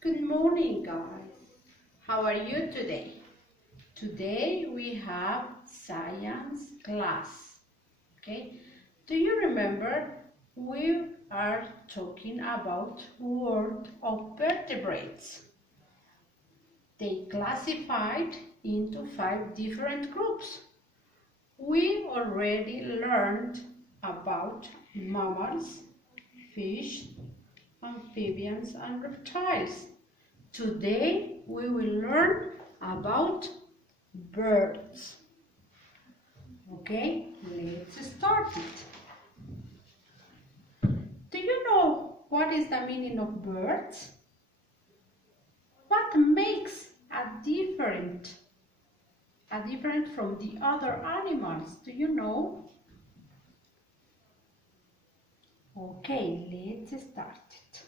Good morning, guys. How are you today? Today we have science class. Okay? Do you remember we are talking about world of vertebrates? They classified into 5 different groups. We already learned about mammals, fish, amphibians, and reptiles. Today we will learn about birds. Okay, let's start it. Do you know what is the meaning of birds? What makes a different from the other animals? Do you know? Okay, let's start it.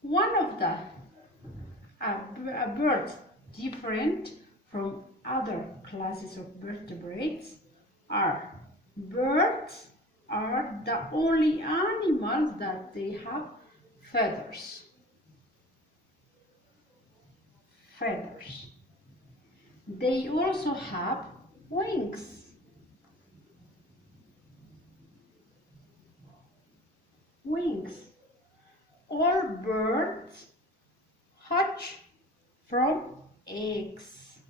One of the birds different from other classes of vertebrates are birds are the only animals that they have feathers. They also have wings. All birds hatch from eggs,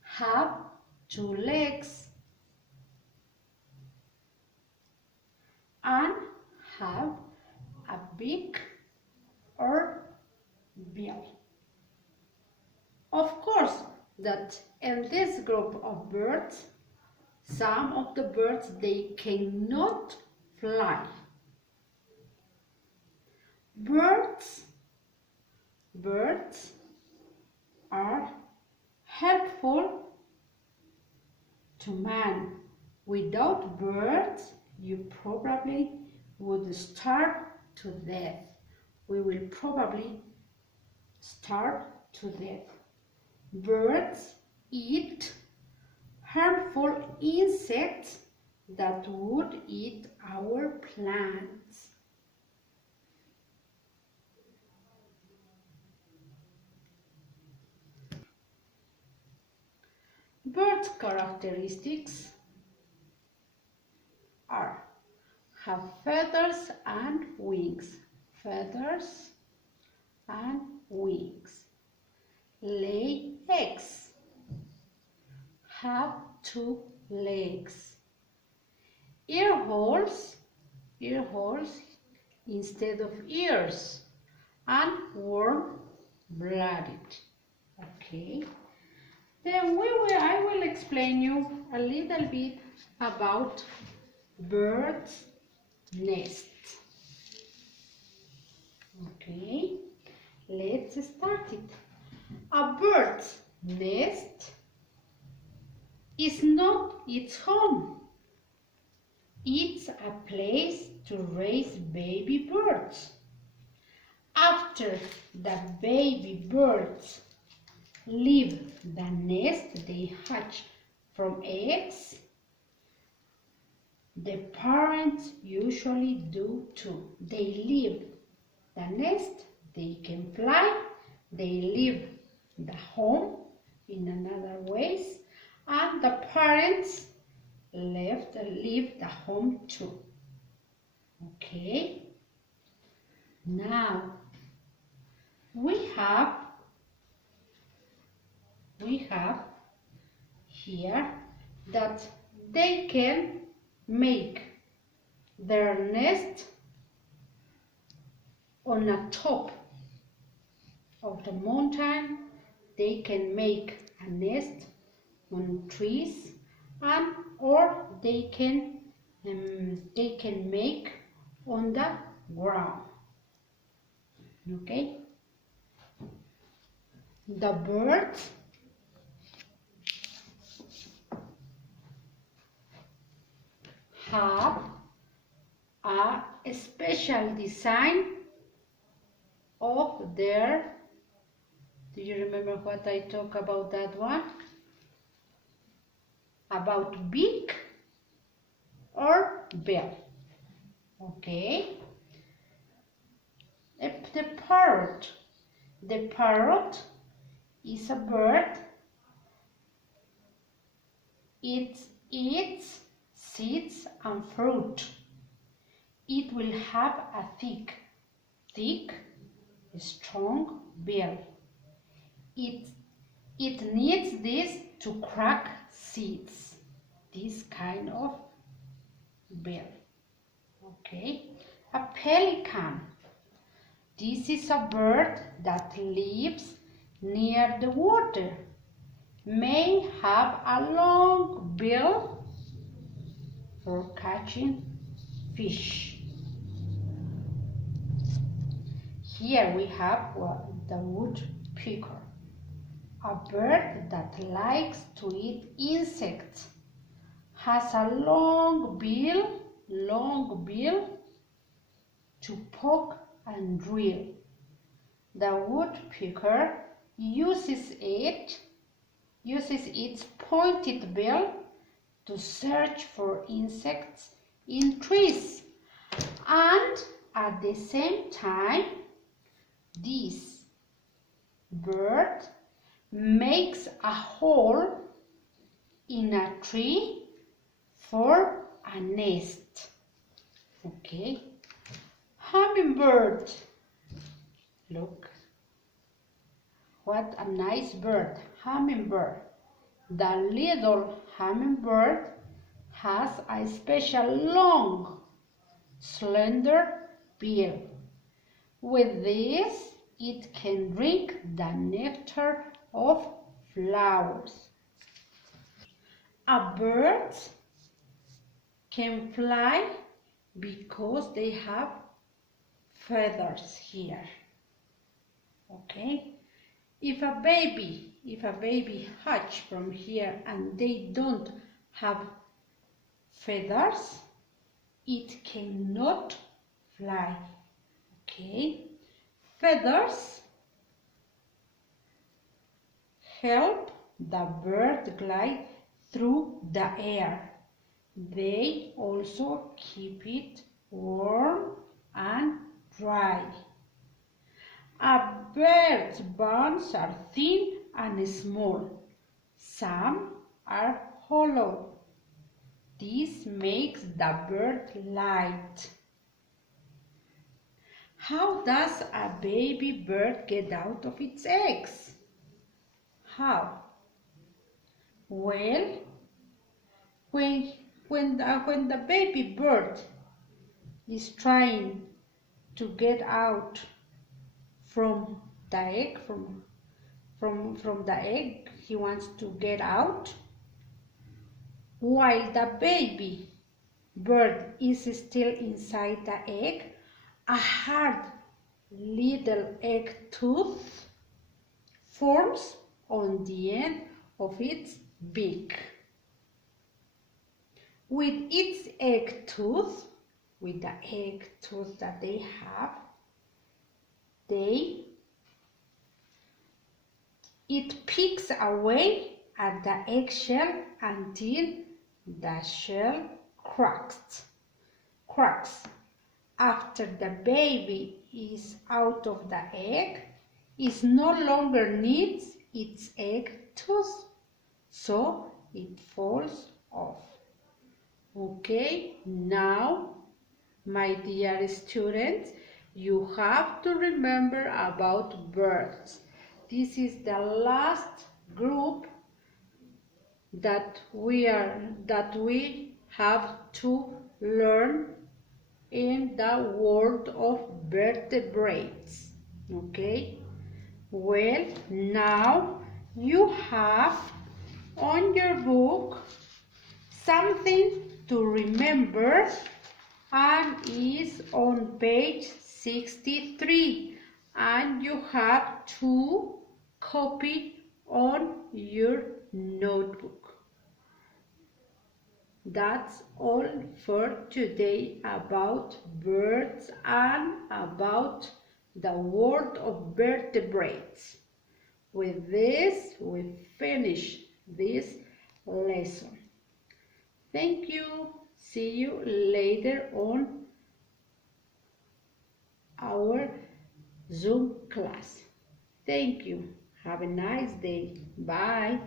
have 2 legs, and have a beak or bill. Of course, that in this group of birds, some of the birds, they cannot fly. Birds are helpful to man. Without birds, you probably would starve to death. We will probably starve to death. Birds eat harmful insects that would eat our plants. Birds' characteristics are have feathers and wings. Lay eggs. Have 2 legs. Ear holes instead of ears, and warm-blooded. Okay. Then I will explain you a little bit about bird's nest. Okay, let's start it. A bird's nest is not its home. It's a place to raise baby birds. After the baby birds leave the nest, they hatch from eggs. The parents usually do too. They leave the nest, they can fly, they leave the home in another ways, and the parents leave the home too. Okay? Now, we have here that they can make their nest on the top of the mountain. They can make a nest on trees, or they can make on the ground. Okay, the birds have a special design of their, do you remember what I talked about that one? About beak or bill. Okay, the parrot. The parrot is a bird. It eats seeds and fruit. It will have a thick, strong bill. It needs this to crack seeds. This kind of bill. Okay. A pelican. This is a bird that lives near the water. May have a long bill for catching fish. Here we have the woodpecker, a bird that likes to eat insects, has a long bill to poke and drill. The woodpecker uses its pointed bill to search for insects in trees, and at the same time this bird makes a hole in a tree for a nest. Okay. Hummingbird. Look. What a nice bird. Hummingbird. The little hummingbird has a special long, slender bill. With this, it can drink the nectar of flowers. Birds can fly because they have feathers here. Okay? If a baby hatch from here and they don't have feathers, it cannot fly. Okay? Feathers help the bird glide through the air. They also keep it warm and dry. A bird's bones are thin and small. Some are hollow. This makes the bird light. How does a baby bird get out of its eggs? How? Well, when the baby bird is trying to get out from the egg, from the egg, he wants to get out. While the baby bird is still inside the egg, a hard little egg tooth forms on the end of its beak. With its egg tooth, with the egg tooth that they have, it picks away at the eggshell until the shell cracks. After the baby is out of the egg, it no longer needs its egg tooth, so it falls off. Okay, now, my dear students, you have to remember about birds. This is the last group that we have to learn in the world of vertebrates. Okay? Well, now you have on your book something to remember, and is on page 63, and you have to copy on your notebook. That's all for today about birds and about the world of vertebrates. With this, we finish this lesson. Thank you. See you later on our Zoom class. Thank you. Have a nice day. Bye.